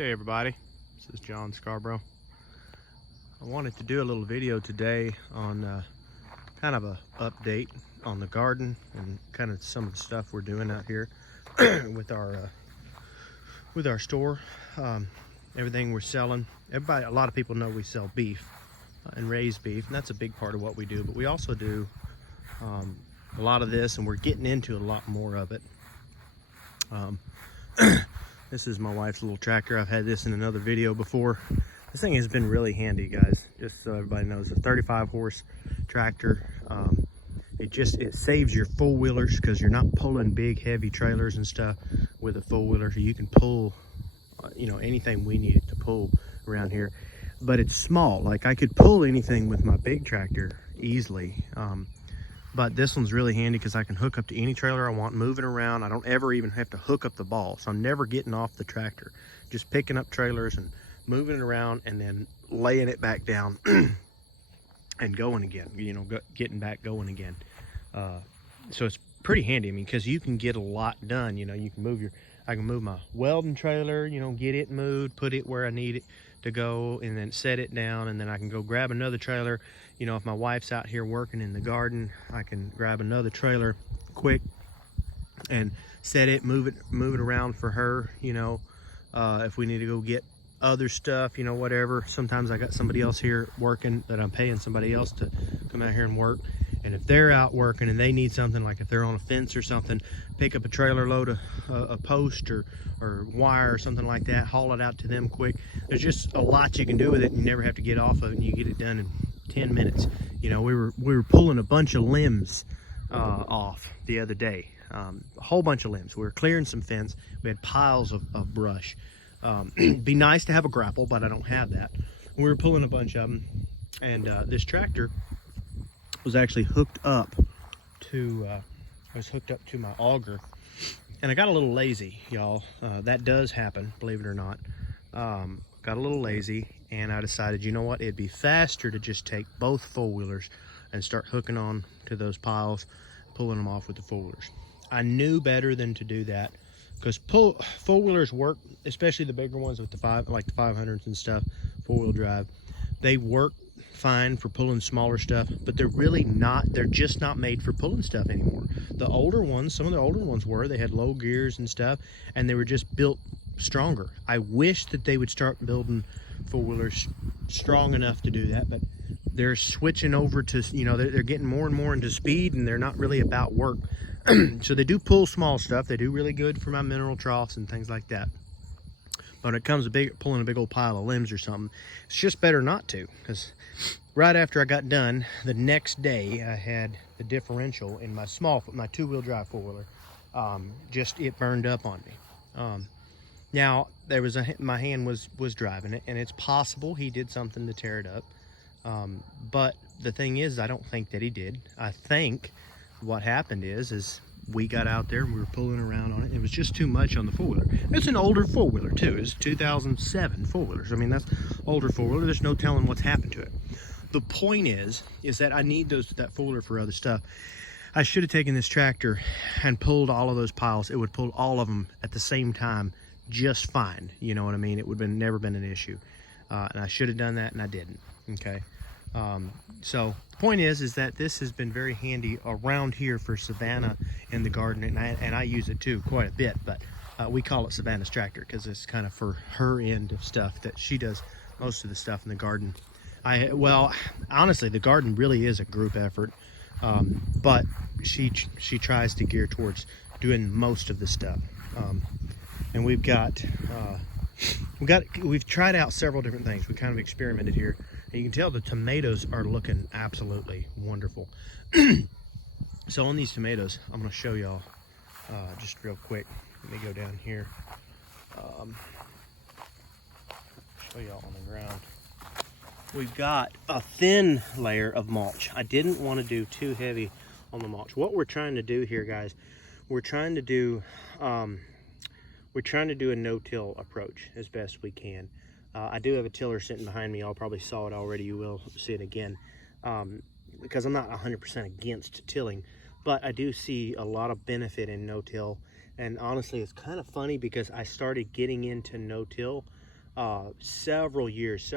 Good day, everybody. This is John Scarborough. I wanted to do a little video today on kind of a update on the garden and kind of some of the stuff we're doing out here with our store. Everything we're selling. A lot of people know we sell beef and raised beef, and that's a big part of what we do. But we also do a lot of this, and we're getting into a lot more of it. This is my wife's little tractor. I've had this in another video before. This thing has been really handy, guys, just so everybody knows. A 35 horse tractor. It saves your four-wheelers because you're not pulling big heavy trailers and stuff with a four-wheeler. So you can pull anything we need to pull around here, but it's small. Like, I could pull anything with my big tractor easily, but this one's really handy because I can hook up to any trailer I want, move it around. I don't ever even have to hook up the ball, so I'm never getting off the tractor. Just picking up trailers and moving it around and then laying it back down and going again, getting back going again. So it's pretty handy, I mean, because you can get a lot done. You can I can move my welding trailer, get it moved, put it where I need it to go, and then set it down, and then I can go grab another trailer. If my wife's out here working in the garden, I can grab another trailer quick and set it, move it around for her. If we need to go get other stuff, whatever. Sometimes I got somebody else here working that I'm paying somebody else to come out here and work. And if they're out working and they need something, like if they're on a fence or something, pick up a trailer load, a post or wire or something like that, haul it out to them quick. There's just a lot you can do with it. You never have to get off of it, and you get it done in 10 minutes. We were pulling a bunch of limbs off the other day, a whole bunch of limbs. We were clearing some fence. We had piles of brush. It'd be nice to have a grapple, but I don't have that. We were pulling a bunch of them, and this tractor was actually hooked up to my auger, and I got a little lazy, y'all. That does happen, believe it or not. Got a little lazy, and I decided, you know what, it'd be faster to just take both four-wheelers and start hooking on to those piles, pulling them off with the four-wheelers. I knew better than to do that, because four-wheelers work, especially the bigger ones with the 500s and stuff, four-wheel drive. They work fine for pulling smaller stuff, but they're just not made for pulling stuff anymore. The older ones, some of the older ones they had low gears and stuff, and they were just built stronger. I wish that they would start building four-wheelers strong enough to do that, but they're switching over to, they're getting more and more into speed, and they're not really about work. So they do pull small stuff. They do really good for my mineral troughs and things like that. But when it comes to pulling a big old pile of limbs or something, it's just better not to, because right after I got done, the next day I had the differential in my two-wheel drive four-wheeler. It burned up on me. Now, my hand was driving it, and it's possible he did something to tear it up. But the thing is, I don't think that he did. I think what happened is we got out there and we were pulling around on it. It was just too much on the four-wheeler. It's an older four-wheeler too. It's 2007 four-wheelers. I mean, that's older four-wheeler. There's no telling what's happened to it. The point is that I need that four-wheeler for other stuff. I should have taken this tractor and pulled all of those piles. It would pull all of them at the same time just fine. You know what I mean? It would have never been an issue. And I should have done that, and I didn't. Okay. So the point is that this has been very handy around here for Savannah in the garden, and I use it too quite a bit, but we call it Savannah's tractor because it's kind of for her end of stuff. That she does most of the stuff in the garden. Well, honestly, the garden really is a group effort, but she tries to gear towards doing most of the stuff. And we've tried out several different things. We kind of experimented here. And you can tell the tomatoes are looking absolutely wonderful. So on these tomatoes, I'm going to show y'all just real quick. Let me go down here. Show y'all on the ground. We've got a thin layer of mulch. I didn't want to do too heavy on the mulch. What we're trying to do here, guys, we're trying to do a no-till approach as best we can. I do have a tiller sitting behind me. Y'all probably saw it already. You will see it again, because I'm not 100% against tilling, but I do see a lot of benefit in no-till. And honestly, it's kind of funny because I started getting into no-till several years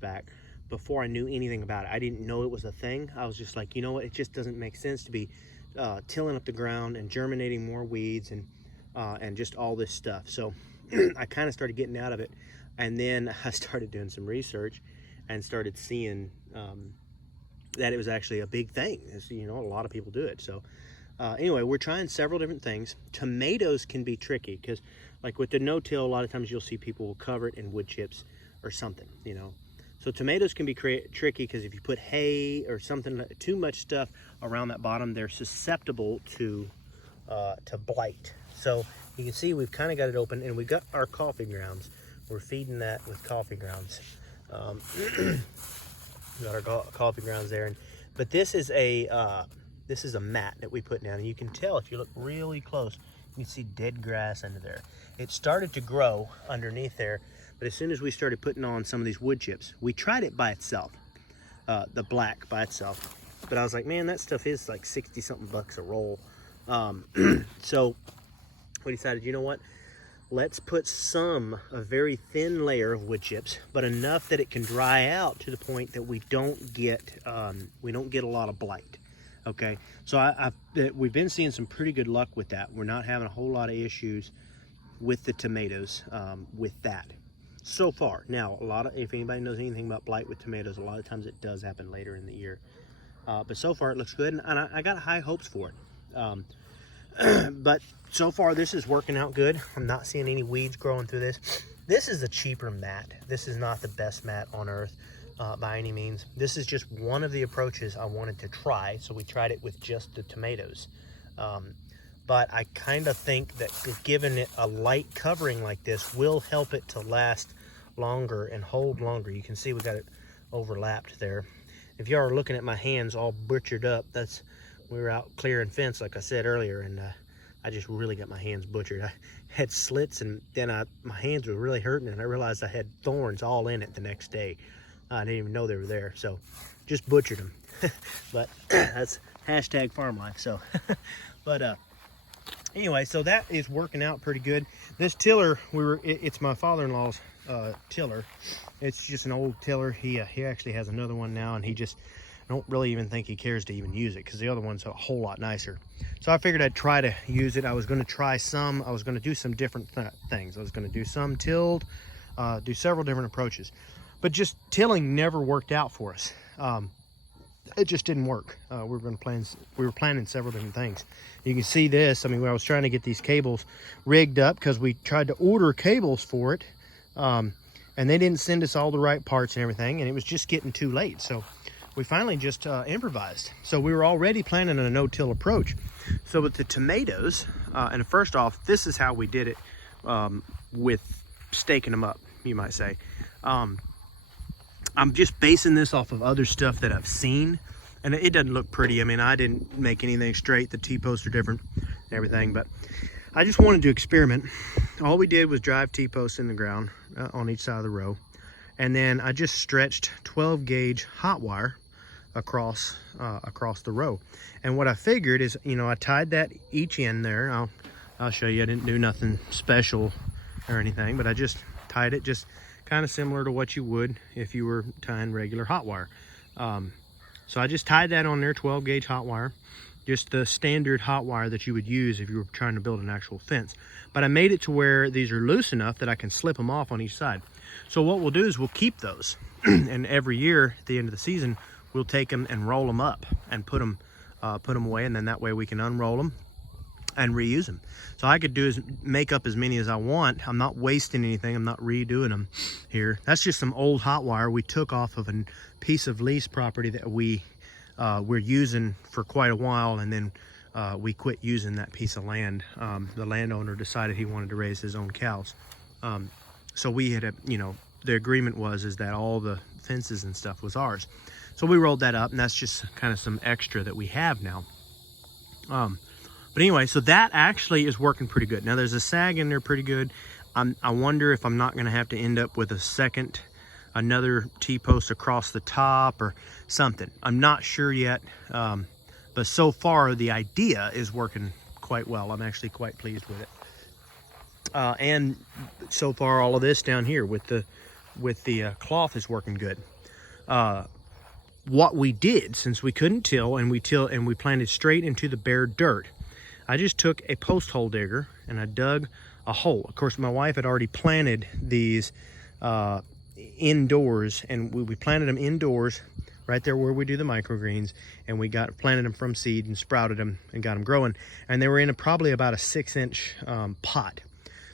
back, before I knew anything about it. I didn't know it was a thing. I was just like, you know what, it just doesn't make sense to be tilling up the ground and germinating more weeds and just all this stuff. So I kind of started getting out of it, and then I started doing some research and started seeing that it was actually a big thing. You know, a lot of people do it. So anyway, we're trying several different things. Tomatoes can be tricky because, like with the no-till, a lot of times you'll see people will cover it in wood chips or something, you know. So tomatoes can be tricky because if you put hay or something, too much stuff around that bottom, they're susceptible to blight. So you can see we've kind of got it open, and we've got our coffee grounds. We're feeding that with coffee grounds. We got our coffee grounds there, but this is a mat that we put down, and you can tell if you look really close, you can see dead grass under there. It started to grow underneath there, but as soon as we started putting on some of these wood chips, we tried it by itself, the black by itself, but I was like, man, that stuff is like 60 something bucks a roll. So we decided, you know what, let's put a very thin layer of wood chips, but enough that it can dry out to the point that we don't get a lot of blight. Okay, so we've been seeing some pretty good luck with that. We're not having a whole lot of issues with the tomatoes with that so far. Now, if anybody knows anything about blight with tomatoes, a lot of times it does happen later in the year. But so far it looks good, and I got high hopes for it. But so far this is working out good. I'm not seeing any weeds growing through this. This is a cheaper mat. This is not the best mat on earth by any means. This is just one of the approaches I wanted to try, so we tried it with just the tomatoes. But I kind of think that giving it a light covering like this will help it to last longer and hold longer. You can see we got it overlapped there. If you are looking at my hands all butchered up, we were out clearing fence, like I said earlier, and I just really got my hands butchered. I had slits, and then my hands were really hurting, and I realized I had thorns all in it the next day. I didn't even know they were there, so just butchered them. But that's hashtag farm life. So, but anyway, so that is working out pretty good. This tiller, it's my father-in-law's tiller. It's just an old tiller. He actually has another one now, and I don't really even think he cares to even use it because the other one's a whole lot nicer. So I figured I'd try to use it. I was going to do some different things. I was going to do some tilled, do several different approaches, but just tilling never worked out for us. It just didn't work. We were planning several different things. You can see this. I mean, when I was trying to get these cables rigged up, because we tried to order cables for it, and they didn't send us all the right parts and everything, and it was just getting too late. So we finally just improvised. So we were already planning a no-till approach. So with the tomatoes, and first off, this is how we did it with staking them up, you might say. I'm just basing this off of other stuff that I've seen, and it doesn't look pretty. I mean, I didn't make anything straight. The T-posts are different and everything, but I just wanted to experiment. All we did was drive T-posts in the ground on each side of the row, and then I just stretched 12 gauge hot wire across the row. And what I figured is, you know, I tied that each end there. I'll show you. I didn't do nothing special or anything, but I just tied it just kind of similar to what you would if you were tying regular hot wire. So I just tied that on there, 12 gauge hot wire, just the standard hot wire that you would use if you were trying to build an actual fence. But I made it to where these are loose enough that I can slip them off on each side. So what we'll do is we'll keep those and every year at the end of the season we'll take them and roll them up and put them away, and then that way we can unroll them and reuse them. So I could make up as many as I want. I'm not wasting anything. I'm not redoing them here. That's just some old hot wire we took off of a piece of lease property that we're using for quite a while, and then we quit using that piece of land. The landowner decided he wanted to raise his own cows. So we had the agreement is that all the fences and stuff was ours. So we rolled that up, and that's just kind of some extra that we have now. But anyway, so that actually is working pretty good. Now there's a sag in there pretty good. I wonder if I'm not gonna have to end up with another T-post across the top or something. I'm not sure yet, but so far the idea is working quite well. I'm actually quite pleased with it. And so far, all of this down here with the cloth is working good. What we did, since we couldn't till and we planted straight into the bare dirt, I just took a post hole digger and I dug a hole. Of course, my wife had already planted these indoors, and we planted them indoors right there where we do the microgreens, and we planted them from seed and sprouted them and got them growing, and they were in probably about a 6-inch pot.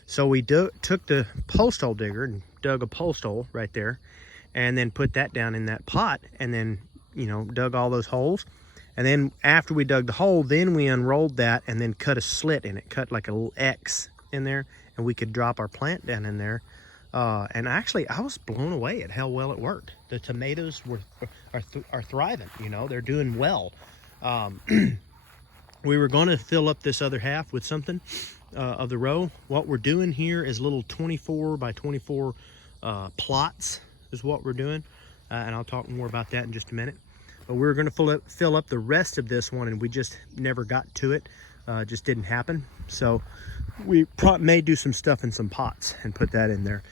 So we took the post hole digger and dug a post hole right there, and then put that down in that pot, and then, you know, dug all those holes. And then after we dug the hole, then we unrolled that and then cut a slit in it, cut like a little X in there, and we could drop our plant down in there. And actually, I was blown away at how well it worked. The tomatoes are thriving, you know, they're doing well. We were going to fill up this other half with something of the row. What we're doing here is little 24 by 24 plots is what we're doing. And I'll talk more about that in just a minute. But we were going to fill up the rest of this one, and we just never got to it. Just didn't happen. So we may do some stuff in some pots and put that in there.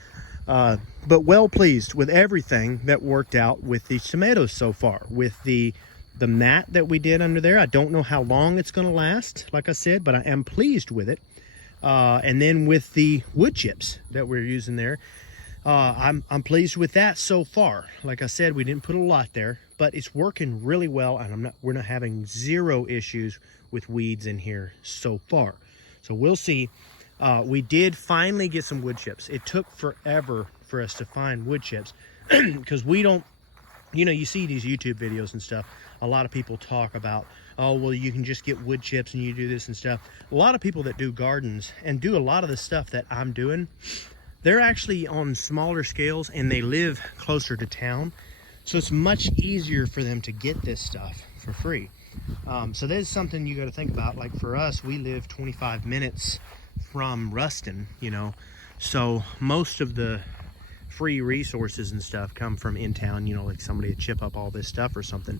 But well pleased with everything that worked out with these tomatoes so far. With the mat that we did under there, I don't know how long it's going to last, like I said, but I am pleased with it. And then with the wood chips that we're using there, I'm pleased with that so far. Like I said, we didn't put a lot there, but it's working really well, and we're not having zero issues with weeds in here so far. So we'll see. We did finally get some wood chips. It took forever for us to find wood chips because we don't, you know, you see these YouTube videos and stuff. A lot of people talk about, oh, well, you can just get wood chips and you do this and stuff. A lot of people that do gardens and do a lot of the stuff that I'm doing, they're actually on smaller scales and they live closer to town. So it's much easier for them to get this stuff for free. So there's something you got to think about. Like for us, we live 25 minutes from Ruston, you know, so most of the free resources and stuff come from in town, you know, like somebody to chip up all this stuff or something.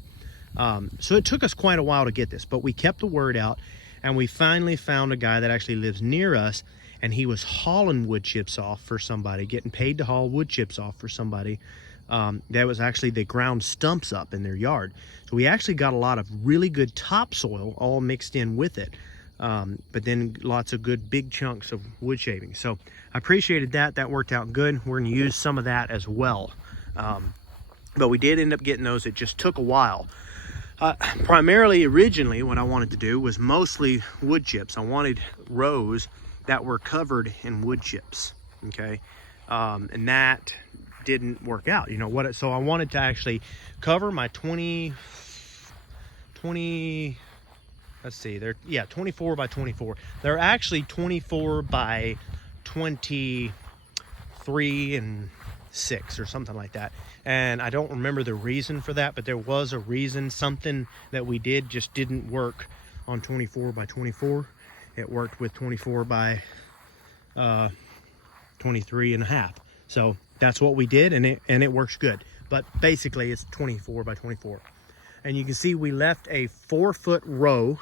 So it took us quite a while to get this, but we kept the word out, and we finally found a guy that actually lives near us, and he was hauling wood chips off for somebody, getting paid to haul wood chips off for somebody. That was actually, they ground stumps up in their yard. So we actually got a lot of really good topsoil all mixed in with it. But then lots of good big chunks of wood shavings. So I appreciated that. That worked out good. We're going to use some of that as well. But we did end up getting those. It just took a while. Primarily, originally, what I wanted to do was mostly wood chips. I wanted rows that were covered in wood chips. Okay. And that didn't work out, you know what? So I wanted to actually cover my 20, let's see, they're 24 by 24. They're actually 24 by 23 and 6 or something like that. And I don't remember the reason for that, but there was a reason. Something that we did just didn't work on 24 by 24. It worked with 24 by 23 and a half. So that's what we did, and it works good. But basically it's 24 by 24. And you can see we left a 4-foot row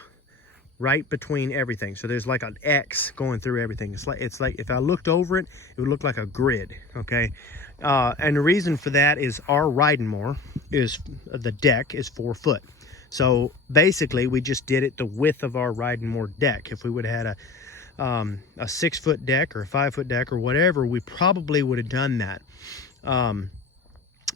right between everything. So there's like an X going through everything. It's like if I looked over it, it would look like a grid, okay? And the reason for that is our riding mower is, the deck is 4 foot. So basically we just did it the width of our riding mower deck. If we would have had a 6-foot deck or a 5-foot deck or whatever, we probably would have done that. And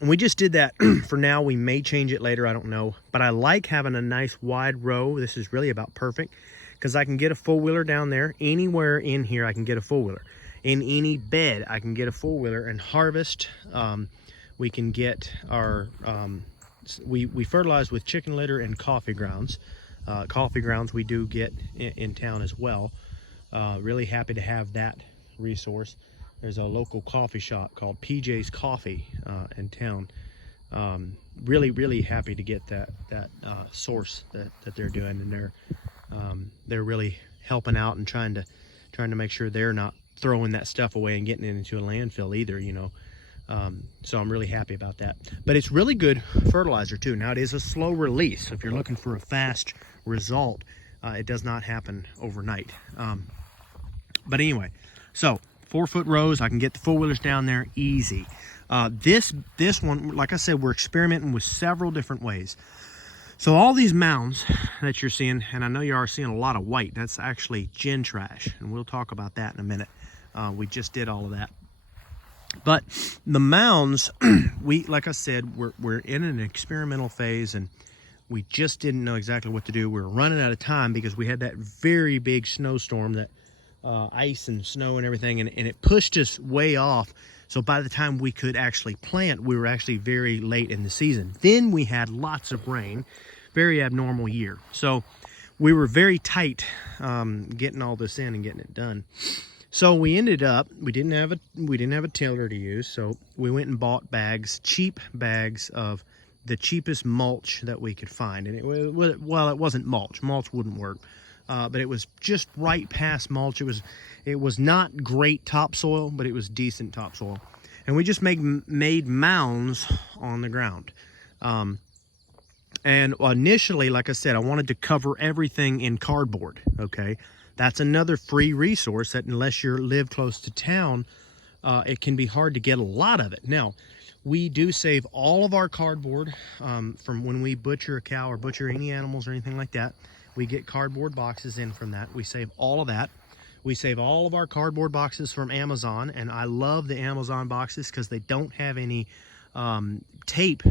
we just did that for now. We may change it later, I don't know. But I like having a nice wide row. This is really about perfect because I can get a four-wheeler down there. Anywhere in here I can get a four-wheeler. In any bed I can get a four-wheeler and harvest. We can get our, we fertilize with chicken litter and coffee grounds. Coffee grounds we do get in town as well. Really happy to have that resource. There's a local coffee shop called PJ's Coffee in town. Really happy to get that source that they're doing, and they're really helping out and trying to make sure they're not throwing that stuff away and getting it into a landfill either, you know. So I'm really happy about that. But it's really good fertilizer too. Now it is a slow release. So if you're looking for a fast result, it does not happen overnight. But anyway, So 4-foot rows, I can get the four-wheelers down there easy. This one, like I said, we're experimenting with several different ways. So all these mounds that you're seeing, and I know you are seeing a lot of white, that's actually gin trash, and we'll talk about that in a minute. We just did all of that. But the mounds, like I said, we're in an experimental phase, and we just didn't know exactly what to do. We were running out of time because we had that very big snowstorm, that ice and snow and everything, and it pushed us way off. So by the time we could actually plant, we were actually very late in the season. Then we had lots of rain, very abnormal year. So we were very tight getting all this in and getting it done. So we ended up, we didn't have a tiller to use, so we went and bought bags, cheap bags of the cheapest mulch that we could find. And it wasn't mulch. Mulch wouldn't work, but it was just right past mulch. It was not great topsoil, but it was decent topsoil. And we just made mounds on the ground. And initially, like I said, I wanted to cover everything in cardboard, okay? That's another free resource that unless you live close to town, it can be hard to get a lot of it. Now, we do save all of our cardboard from when we butcher a cow or butcher any animals or anything like that. We get cardboard boxes in from that. We save all of that. We save all of our cardboard boxes from Amazon, and I love the Amazon boxes because they don't have any tape.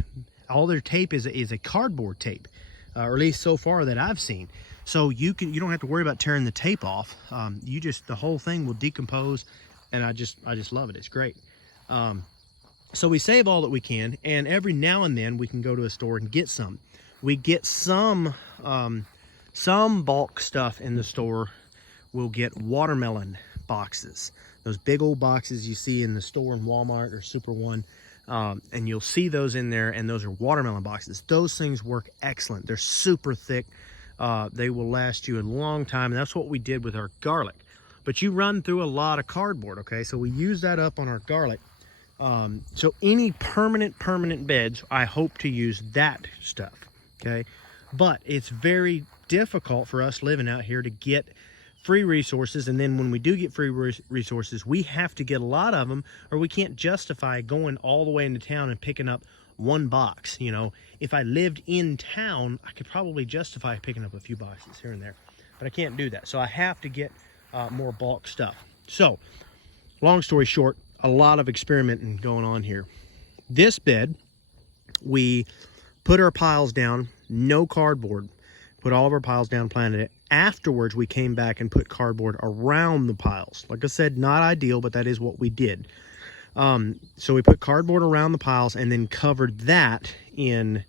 All their tape is a cardboard tape, or at least so far that I've seen. So you don't have to worry about tearing the tape off. The whole thing will decompose, and I just love it. It's great. So we save all that we can, and every now and then we can go to a store and get some. We get some bulk stuff in the store. We'll get watermelon boxes, those big old boxes you see in the store in Walmart or Super One. And you'll see those in there, and those are watermelon boxes. Those things work excellent. They're super thick. They will last you a long time, and that's what we did with our garlic. But you run through a lot of cardboard, okay? So we use that up on our garlic. So any permanent beds, I hope to use that stuff, okay? But it's very difficult for us living out here to get free resources, and then when we do get free resources, we have to get a lot of them, or we can't justify going all the way into town and picking up one box. You know, if I lived in town, I could probably justify picking up a few boxes here and there, but I can't do that. So I have to get more bulk stuff. So long story short, a lot of experimenting going on here. This bed, we put our piles down, no cardboard, put all of our piles down, planted it. Afterwards, we came back and put cardboard around the piles. Like I said, not ideal, but that is what we did. So we put cardboard around the piles and then covered that in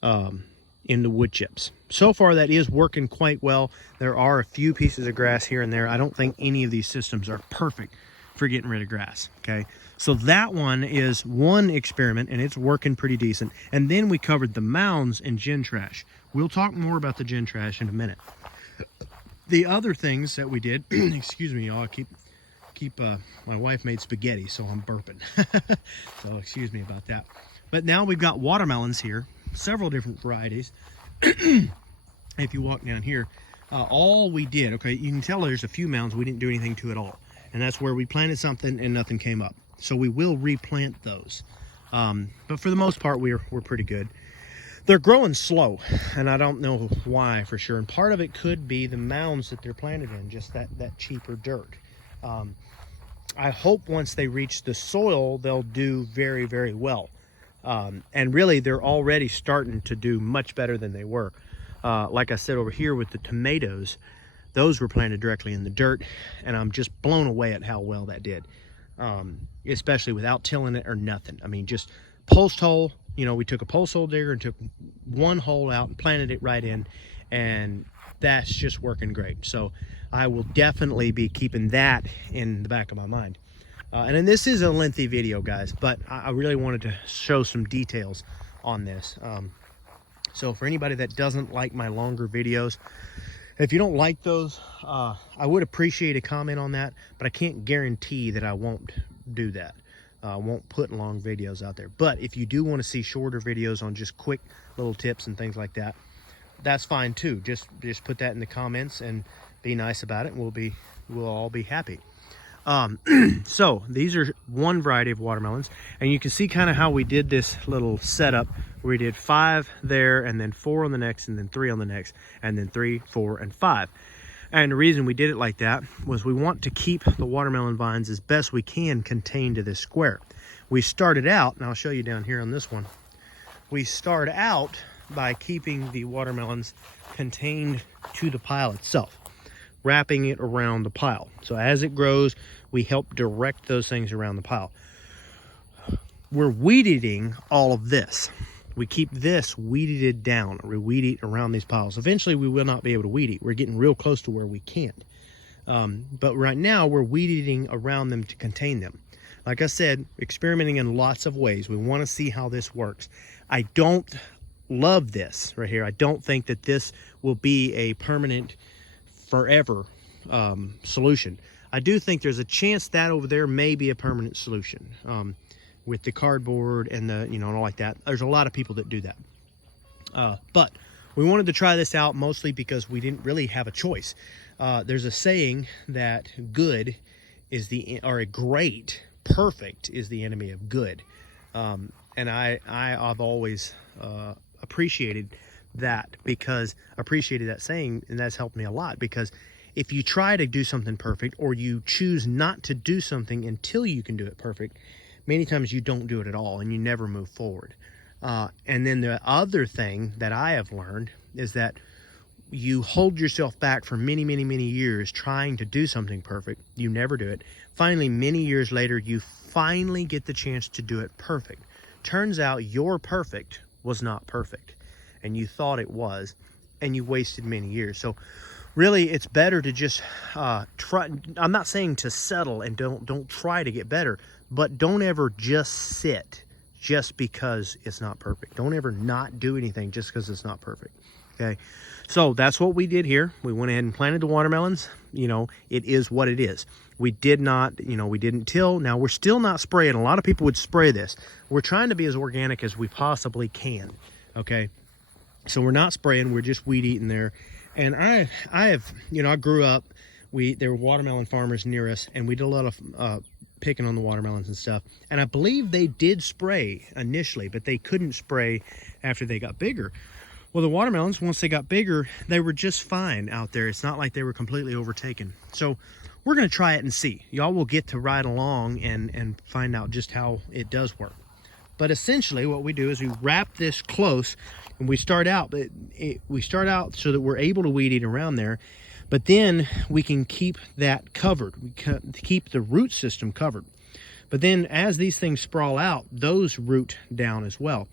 the wood chips. So far, that is working quite well. There are a few pieces of grass here and there. I don't think any of these systems are perfect for getting rid of grass, okay? So that one is one experiment, and it's working pretty decent. And then we covered the mounds in gin trash. We'll talk more about the gin trash in a minute. The other things that we did, excuse me, y'all, my wife made spaghetti, so I'm burping. So excuse me about that. But now we've got watermelons here, several different varieties. If you walk down here, all we did, okay, you can tell there's a few mounds we didn't do anything to at all. And that's where we planted something and nothing came up. So we will replant those. But for the most part, we're pretty good. They're growing slow, and I don't know why for sure. And part of it could be the mounds that they're planted in, just that cheaper dirt. I hope once they reach the soil, they'll do very, very well. And really, they're already starting to do much better than they were. Like I said over here with the tomatoes, those were planted directly in the dirt, and I'm just blown away at how well that did. Especially without tilling it or nothing. I mean, just post hole. You know, we took a post hole digger and took one hole out and planted it right in, and that's just working great. So I will definitely be keeping that in the back of my mind. And then this is a lengthy video, guys, but I really wanted to show some details on this. So for anybody that doesn't like my longer videos, if you don't like those, I would appreciate a comment on that, but I can't guarantee that I won't do that. I won't put long videos out there. But if you do want to see shorter videos on just quick little tips and things like that, that's fine too. Just put that in the comments and be nice about it, and we'll all be happy. So these are one variety of watermelons, and you can see kind of how we did this little setup where we did 5 there, and then 4 on the next, and then 3 on the next, and then 3, 4, and 5. And the reason we did it like that was we want to keep the watermelon vines as best we can contained to this square. We started out, and I'll show you down here on this one, we start out by keeping the watermelons contained to the pile itself, wrapping it around the pile. So as it grows, we help direct those things around the pile. We're weed eating all of this. We keep this weed eated down, or we weed eat around these piles. Eventually we will not be able to weed eat. We're getting real close to where we can't. But right now we're weed eating around them to contain them. Like I said, experimenting in lots of ways. We want to see how this works. I don't love this right here. I don't think that this will be a permanent, forever solution. I do think there's a chance that over there may be a permanent solution with the cardboard and the, and all like that. There's a lot of people that do that. But we wanted to try this out mostly because we didn't really have a choice. There's a saying that good is great, perfect is the enemy of good. And I've always appreciated that saying, and that's helped me a lot, because if you try to do something perfect, or you choose not to do something until you can do it perfect, many times you don't do it at all and you never move forward. And then the other thing that I have learned is that you hold yourself back for many, many, many years trying to do something perfect. You never do it. Finally, many years later, you finally get the chance to do it perfect. Turns out your perfect was not perfect, and you thought it was, and you wasted many years. So really, it's better to just try. I'm not saying to settle and don't try to get better, but don't ever just sit just because it's not perfect. Don't ever not do anything just because it's not perfect. Okay, so that's what we did here. We went ahead and planted the watermelons. It is what it is. We did not, we didn't till. Now, we're still not spraying. A lot of people would spray this. We're trying to be as organic as we possibly can. Okay, so we're not spraying. We're just weed eating there. And I grew up. There were watermelon farmers near us, and we did a lot of picking on the watermelons and stuff. And I believe they did spray initially, but they couldn't spray after they got bigger. Well, the watermelons, once they got bigger, they were just fine out there. It's not like they were completely overtaken. So we're going to try it and see. Y'all will get to ride along and find out just how it does work. But essentially what we do is we wrap this close, and we start out so that we're able to weed eat around there. But then we can keep that covered. We keep the root system covered. But then as these things sprawl out, those root down as well.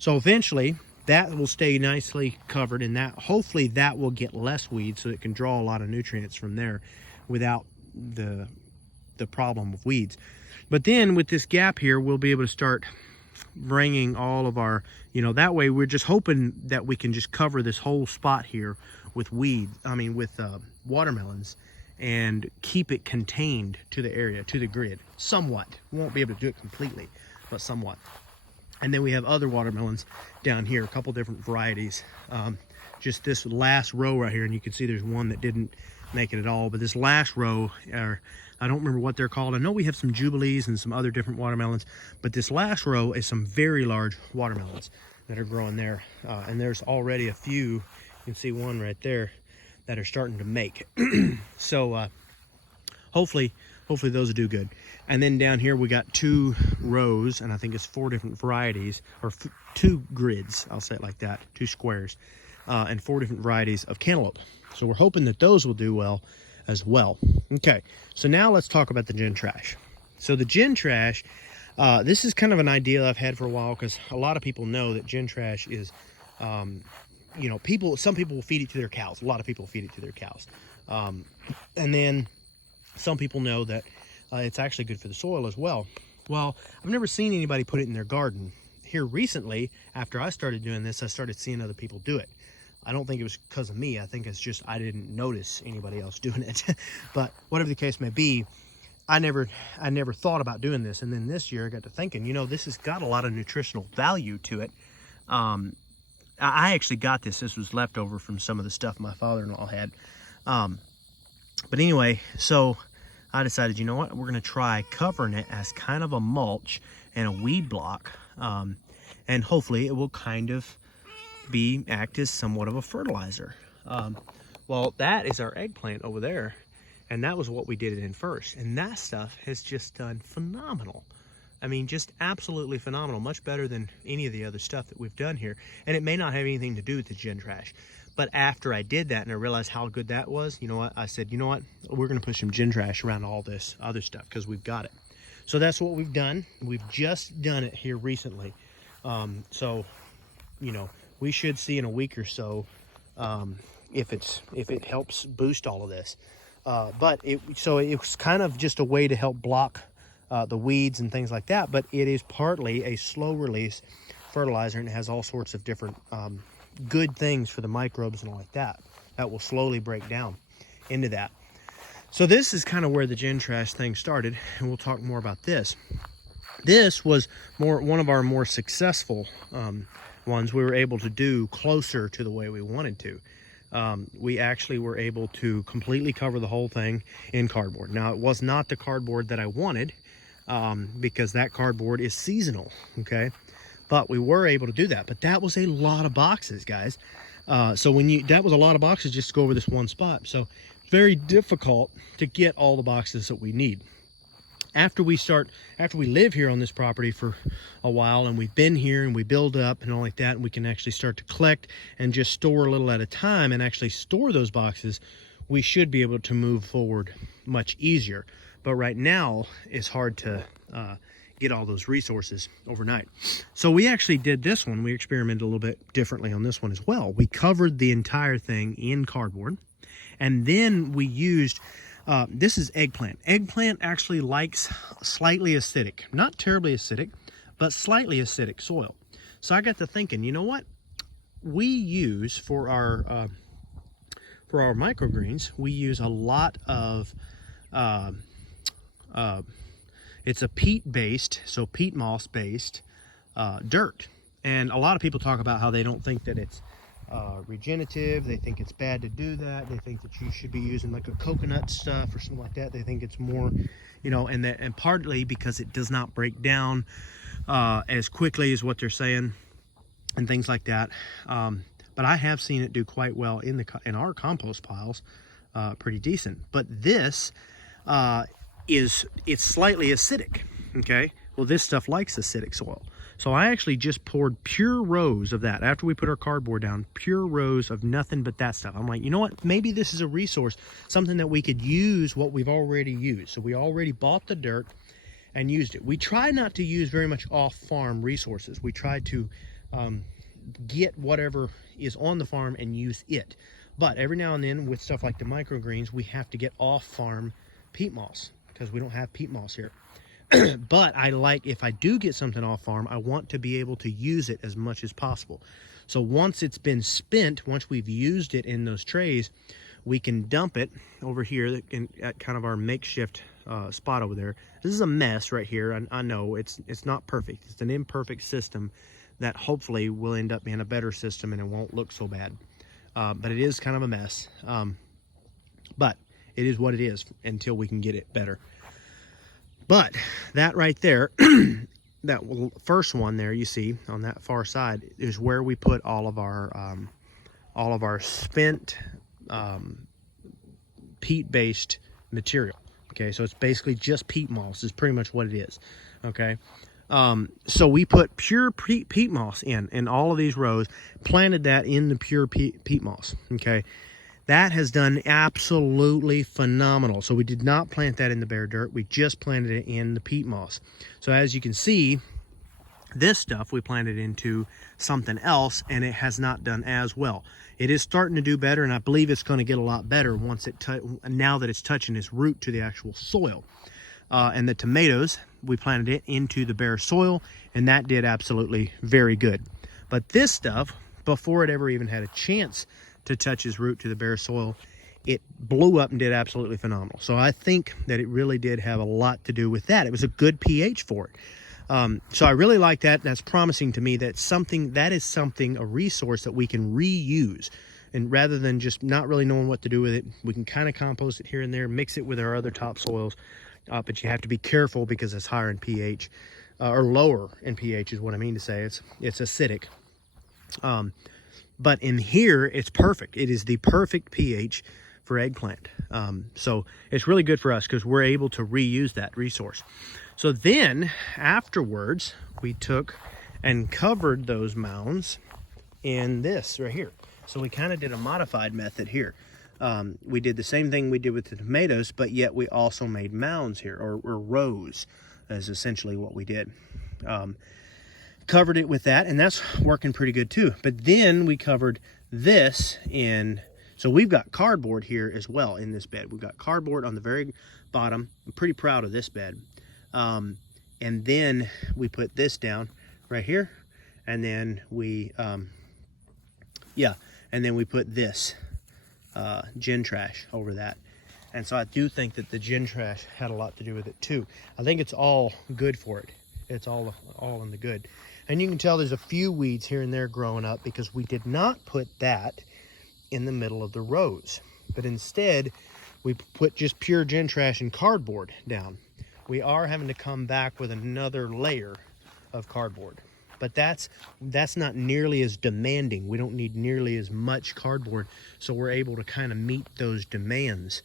So eventually that will stay nicely covered, and hopefully that will get less weeds, so it can draw a lot of nutrients from there without the problem of weeds. But then with this gap here, we'll be able to start bringing all of our, that way we're just hoping that we can just cover this whole spot here with watermelons, and keep it contained to the area, to the grid, somewhat. We won't be able to do it completely, but somewhat. And then we have other watermelons down here, a couple different varieties. Just this last row right here, and you can see there's one that didn't make it at all, but this last row, I don't remember what they're called. I know we have some Jubilees and some other different watermelons, but this last row is some very large watermelons that are growing there. And there's already a few, you can see one right there, that are starting to make. So hopefully those will do good. And then down here we got 2 rows, and I think it's 4 different varieties, or 2 grids, I'll say it like that, 2 squares, and 4 different varieties of cantaloupe. So we're hoping that those will do well as well. Okay, so now let's talk about the gin trash. So the gin trash, this is kind of an idea I've had for a while, because a lot of people know that gin trash is, some people will feed it to their cows. A lot of people feed it to their cows. And then some people know that it's actually good for the soil as well. Well, I've never seen anybody put it in their garden. Here recently, after I started doing this, I started seeing other people do it. I don't think it was because of me. I think it's just I didn't notice anybody else doing it. But whatever the case may be, I never thought about doing this. And then this year I got to thinking, this has got a lot of nutritional value to it. I actually got this. This was leftover from some of the stuff my father-in-law had. But anyway, so I decided, you know what, we're gonna try covering it as kind of a mulch and a weed block. And hopefully it will kind of act as somewhat of a fertilizer. Well, that is our eggplant over there. And that was what we did it in first. And that stuff has just done phenomenal. I mean, just absolutely phenomenal. Much better than any of the other stuff that we've done here. And it may not have anything to do with the Gen Trash. But after I did that and I realized how good that was, you know what? I said, you know what? We're going to put some Gen Trash around all this other stuff because we've got it. So that's what we've done. We've just done it here recently. So, you know, we should see in a week or so if it helps boost all of this. But it was kind of just a way to help block the weeds and things like that. But it is partly a slow release fertilizer, and it has all sorts of different good things for the microbes and all like that will slowly break down into that. So this is kind of where the Gen Trash thing started, and we'll talk more about this. This was one of our more successful ones we were able to do closer to the way we wanted to. We actually were able to completely cover the whole thing in cardboard. Now, it was not the cardboard that I wanted because that cardboard is seasonal, okay? But we were able to do that. But that was a lot of boxes, guys. So that was a lot of boxes just to go over this one spot. So very difficult to get all the boxes that we need. After we live here on this property for a while and we've been here and we build up and all like that, and we can actually start to collect and just store a little at a time and actually store those boxes, we should be able to move forward much easier. But right now it's hard to get all those resources overnight. So we actually did this one. We experimented a little bit differently on this one as well. We covered the entire thing in cardboard, and then we used this is eggplant. Eggplant actually likes slightly acidic, not terribly acidic, but slightly acidic soil. So I got to thinking, you know what? We use for our microgreens, we use a lot of it's a peat-based, so peat moss-based dirt. And a lot of people talk about how they don't think that it's regenerative. They think it's bad to do that. They think that you should be using like a coconut stuff or something like that. They think it's more, you know, and partly because it does not break down as quickly as what they're saying and things like that. But I have seen it do quite well in our compost piles, pretty decent. But this it's slightly acidic. Okay, well, this stuff likes acidic soil. So I actually just poured pure rows of that after we put our cardboard down, pure rows of nothing but that stuff. I'm like, you know what? Maybe this is a resource, something that we could use what we've already used. So we already bought the dirt and used it. We try not to use very much off-farm resources. We try to get whatever is on the farm and use it. But every now and then with stuff like the microgreens, we have to get off-farm peat moss because we don't have peat moss here. But if I do get something off farm, I want to be able to use it as much as possible. So once it's been spent, once we've used it in those trays, we can dump it over here at kind of our makeshift spot over there. This is a mess right here. I know it's not perfect. It's an imperfect system that hopefully will end up being a better system and it won't look so bad. But it is kind of a mess. But it is what it is until we can get it better. But that right there, that first one there you see on that far side is where we put all of our spent peat-based material. Okay, so it's basically just peat moss is pretty much what it is. Okay, so we put pure peat moss in all of these rows, planted that in the pure peat moss. Okay. That has done absolutely phenomenal. So we did not plant that in the bare dirt. We just planted it in the peat moss. So as you can see, this stuff we planted into something else and it has not done as well. It is starting to do better, and I believe it's going to get a lot better once now that it's touching its root to the actual soil. And the tomatoes, we planted it into the bare soil, and that did absolutely very good. But this stuff, before it ever even had a chance to touch his root to the bare soil, it blew up and did absolutely phenomenal. So I think that it really did have a lot to do with that. It was a good pH for it. So I really like that. That's promising to me that a resource that we can reuse. And rather than just not really knowing what to do with it, we can kind of compost it here and there, mix it with our other topsoils. But you have to be careful because it's higher in pH, or lower in pH is what I mean to say. It's acidic. But in here, it's perfect. It is the perfect pH for eggplant. So it's really good for us because we're able to reuse that resource. So then afterwards, we took and covered those mounds in this right here. So we kind of did a modified method here. We did the same thing we did with the tomatoes, but yet we also made mounds here, or rows is essentially what we did. Covered it with that, and that's working pretty good too. But then we covered this in, so we've got cardboard here as well in this bed. We've got cardboard on the very bottom. I'm pretty proud of this bed. And then we put this down right here, and then we, and then we put this gin trash over that. And so I do think that the gin trash had a lot to do with it too. I think it's all good for it. It's all in the good. And you can tell there's a few weeds here and there growing up because we did not put that in the middle of the rows, but instead we put just pure gin trash and cardboard down. We are having to come back with another layer of cardboard, but that's not nearly as demanding. We don't need nearly as much cardboard, so we're able to kind of meet those demands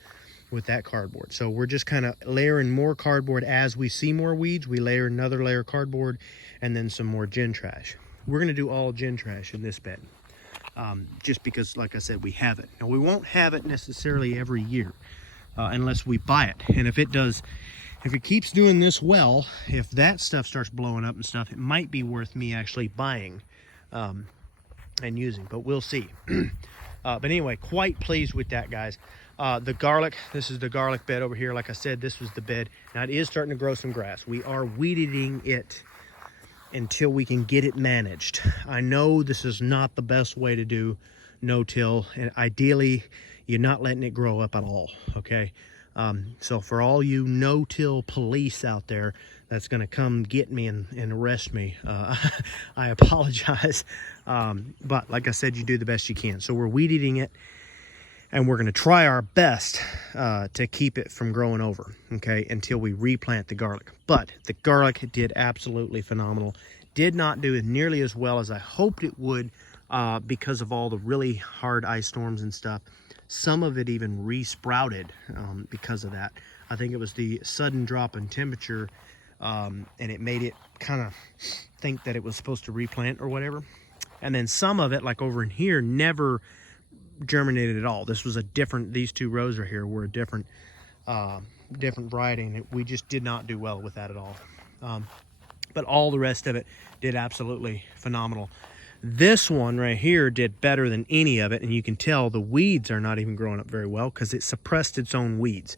with that cardboard. So we're just kind of layering more cardboard as we see more weeds. We layer another layer of cardboard and then some more gin trash. We're going to do all gin trash in this bed, just because, like I said, we have it. Now we won't have it necessarily every year unless we buy it. And if it keeps doing this well, if that stuff starts blowing up and stuff, it might be worth me actually buying and using, but we'll see. But anyway, quite pleased with that, guys. The garlic, this is the garlic bed over here. Like I said, this was the bed. Now it is starting to grow some grass. We are weed eating it until we can get it managed. I know this is not the best way to do no-till, and ideally you're not letting it grow up at all, okay? So for all you no-till police out there that's going to come get me and arrest me, I apologize. But like I said, you do the best you can. So we're weed eating it, and we're going to try our best to keep it from growing over, okay, until we replant the garlic. But the garlic did absolutely phenomenal. Did not do nearly as well as I hoped it would because of all the really hard ice storms and stuff. Some of it even re-sprouted because of that. I think it was the sudden drop in temperature, and it made it kind of think that it was supposed to replant or whatever. And then some of it, like over in here, never germinated at all. This was a different, these two rows right here were a different variety, and we just did not do well with that at all. But all the rest of it did absolutely phenomenal. This one right here did better than any of it, and you can tell the weeds are not even growing up very well because it suppressed its own weeds.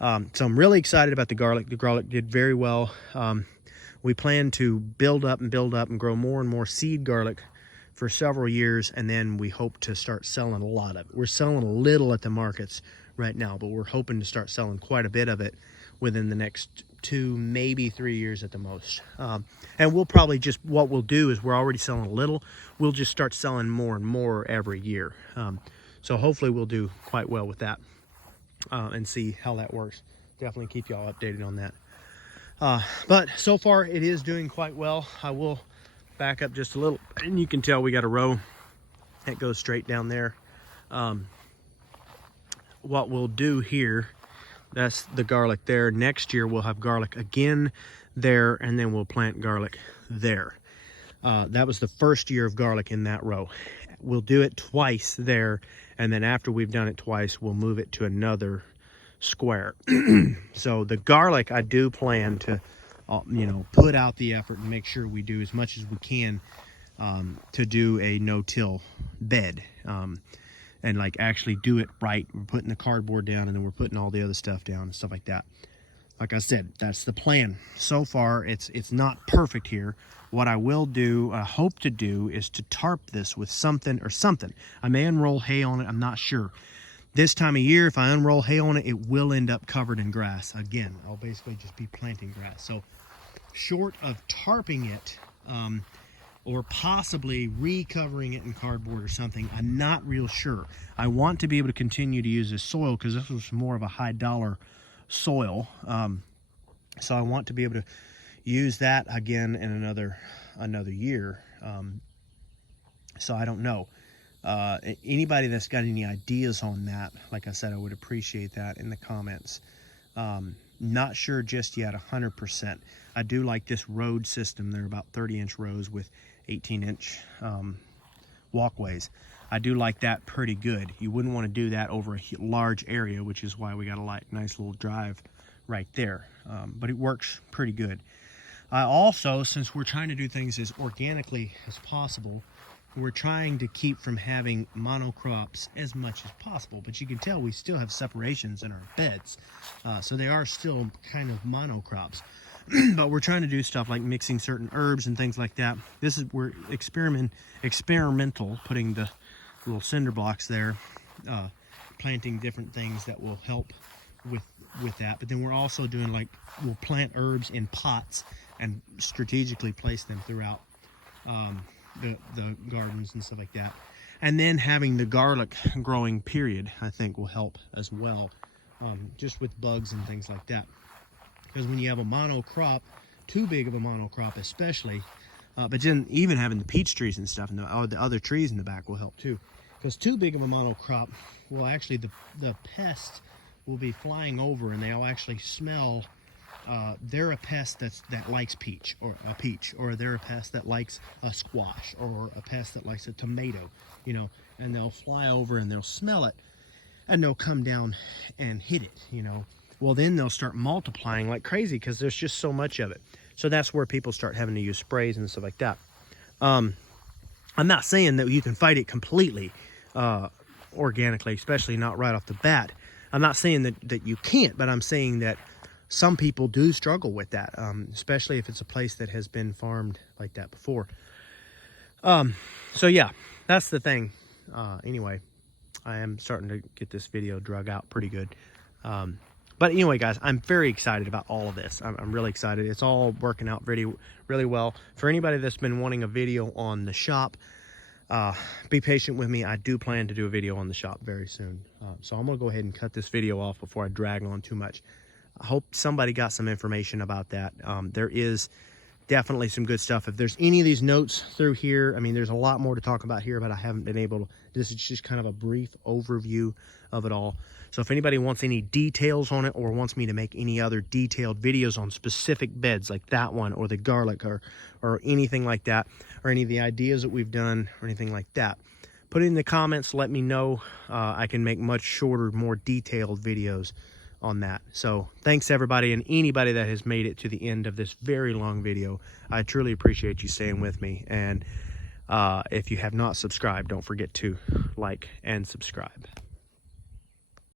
So I'm really excited about the garlic. The garlic did very well. We plan to build up and grow more and more seed garlic for several years, and then we hope to start selling a lot of it. We're selling a little at the markets right now, but we're hoping to start selling quite a bit of it within the next 2, maybe 3 years at the most. And we'll probably just, what we'll do is we're already selling a little. We'll just start selling more and more every year. So hopefully we'll do quite well with that and see how that works. Definitely keep y'all updated on that. But so far it is doing quite well. I will back up just a little, and you can tell we got a row that goes straight down there. What we'll do here, that's the garlic there. Next year we'll have garlic again there, and then we'll plant garlic there. That was the first year of garlic in that row. We'll do it twice there, and then after we've done it twice, we'll move it to another square. So the garlic, I do plan to put out the effort and make sure we do as much as we can to do a no-till bed, and like actually do it right. We're putting the cardboard down, and then we're putting all the other stuff down and stuff like that. Like I said, that's the plan. So far, it's not perfect here. What I will do, I hope to do, is to tarp this with something. I may unroll hay on it, I'm not sure. This time of year, if I unroll hay on it, it will end up covered in grass. Again, I'll basically just be planting grass. So short of tarping it, or possibly recovering it in cardboard or something. I'm not real sure. I want to be able to continue to use this soil because this was more of a high dollar soil. So I want to be able to use that again in another year. So I don't know. Anybody that's got any ideas on that, like I said, I would appreciate that in the comments. Not sure just yet 100%. I do like this road system. They're about 30-inch rows with 18-inch walkways. I do like that pretty good. You wouldn't want to do that over a large area, which is why we got a nice little drive right there. But it works pretty good. I also, since we're trying to do things as organically as possible, we're trying to keep from having monocrops as much as possible. But you can tell we still have separations in our beds. So they are still kind of monocrops. But we're trying to do stuff like mixing certain herbs and things like that. We're experimental, putting the little cinder blocks there, planting different things that will help with that. But then we're also doing, like, we'll plant herbs in pots and strategically place them throughout the gardens and stuff like that. And then having the garlic growing period, I think, will help as well, just with bugs and things like that. Because when you have a monocrop, too big of a monocrop especially, but then even having the peach trees and stuff and the other trees in the back will help too. Because too big of a monocrop will actually, the pest will be flying over and they'll actually smell. They're a pest that likes peach, or they're a pest that likes a squash, or a pest that likes a tomato, you know, and they'll fly over and they'll smell it and they'll come down and hit it, you know. Well, then they'll start multiplying like crazy because there's just so much of it. So that's where people start having to use sprays and stuff like that. I'm not saying that you can fight it completely organically, especially not right off the bat. I'm not saying that you can't, but I'm saying that some people do struggle with that, especially if it's a place that has been farmed like that before. So yeah, that's the thing. Anyway, I am starting to get this video drug out pretty good. But anyway, guys, I'm very excited about all of this. I'm really excited. It's all working out really well. For anybody that's been wanting a video on the shop, be patient with me. I do plan to do a video on the shop very soon. So I'm going to go ahead and cut this video off before I drag on too much. I hope somebody got some information about that. There is definitely some good stuff. If there's any of these notes through here, I mean, there's a lot more to talk about here, but I haven't been able to. This is just kind of a brief overview of it all. So if anybody wants any details on it or wants me to make any other detailed videos on specific beds like that one or the garlic or anything like that, or any of the ideas that we've done or anything like that, put it in the comments. Let me know. I can make much shorter, more detailed videos on that. So thanks everybody, and anybody that has made it to the end of this very long video. I truly appreciate you staying with me. And if you have not subscribed, don't forget to like and subscribe.